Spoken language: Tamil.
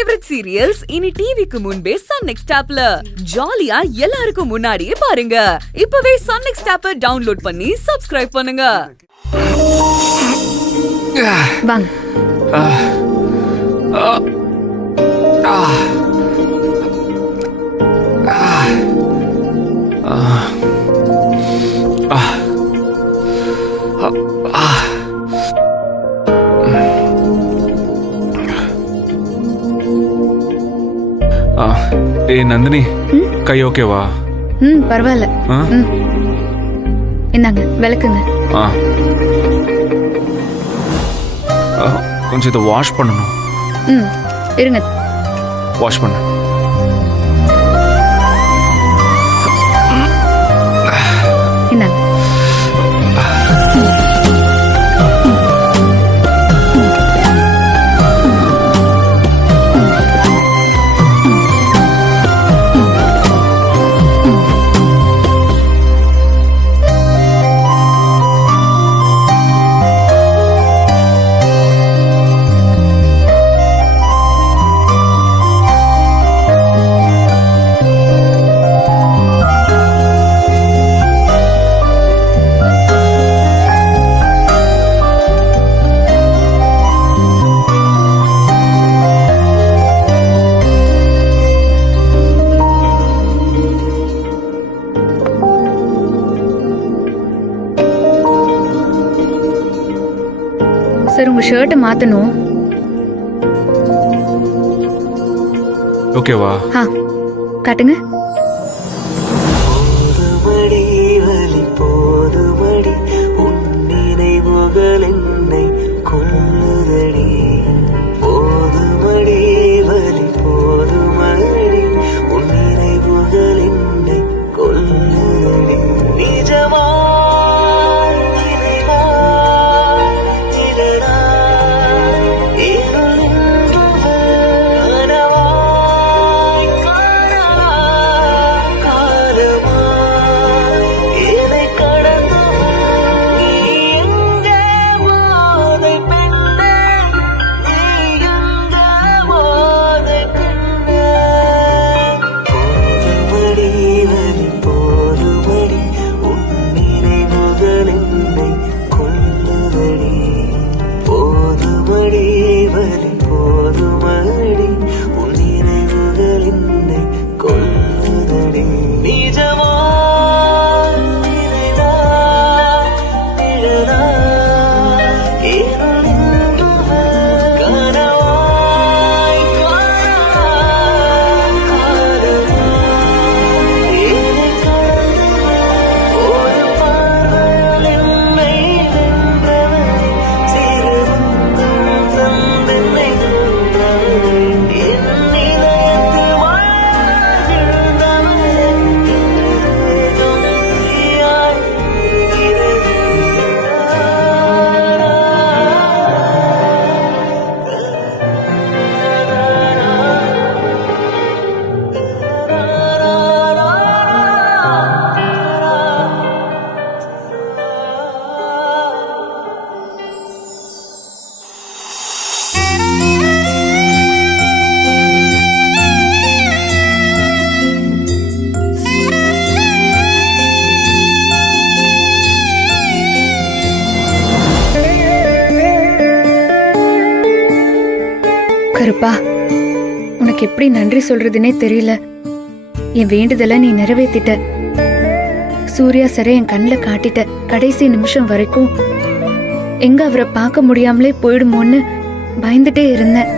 ஃபேவரட் சீரியல்ஸ் இனி டிவிக்கு முன்பே சன் நெக்ஸ்ட் ஆப்ல ஜாலியா எல்லாருக்கும் முன்னாடியே பாருங்க. இப்பவே சன் நெக்ஸ்ட் ஆப்பை டவுன்லோட் பண்ணி சப்ஸ்கிரைப் பண்ணுங்க. வாங்க. ஏய் நந்தினி, கை ஓகேவா? பரவாயில்ல. இந்தாங்க விளக்குங்க. கொஞ்சம் இதை வாஷ் பண்ணணும். இருங்க, வாஷ் பண்ண. இந்தாங்க. சார், உங்க ஷர்ட்டை மாத்தணும். ஓகேவா? காட்டுங்க. கருப்பா, உனக்கு எப்படி நன்றி சொல்றதுன்னே தெரியல. என் வேண்டுதலை நீ நிறைவேத்திட்ட. சூர்யா சரை என் கண்ணில் காட்டிட்ட. கடைசி நிமிஷம் வரைக்கும் எங்க அவரை பார்க்க முடியாமலே போயிடுமோன்னு பயந்துட்டே இருந்தேன்.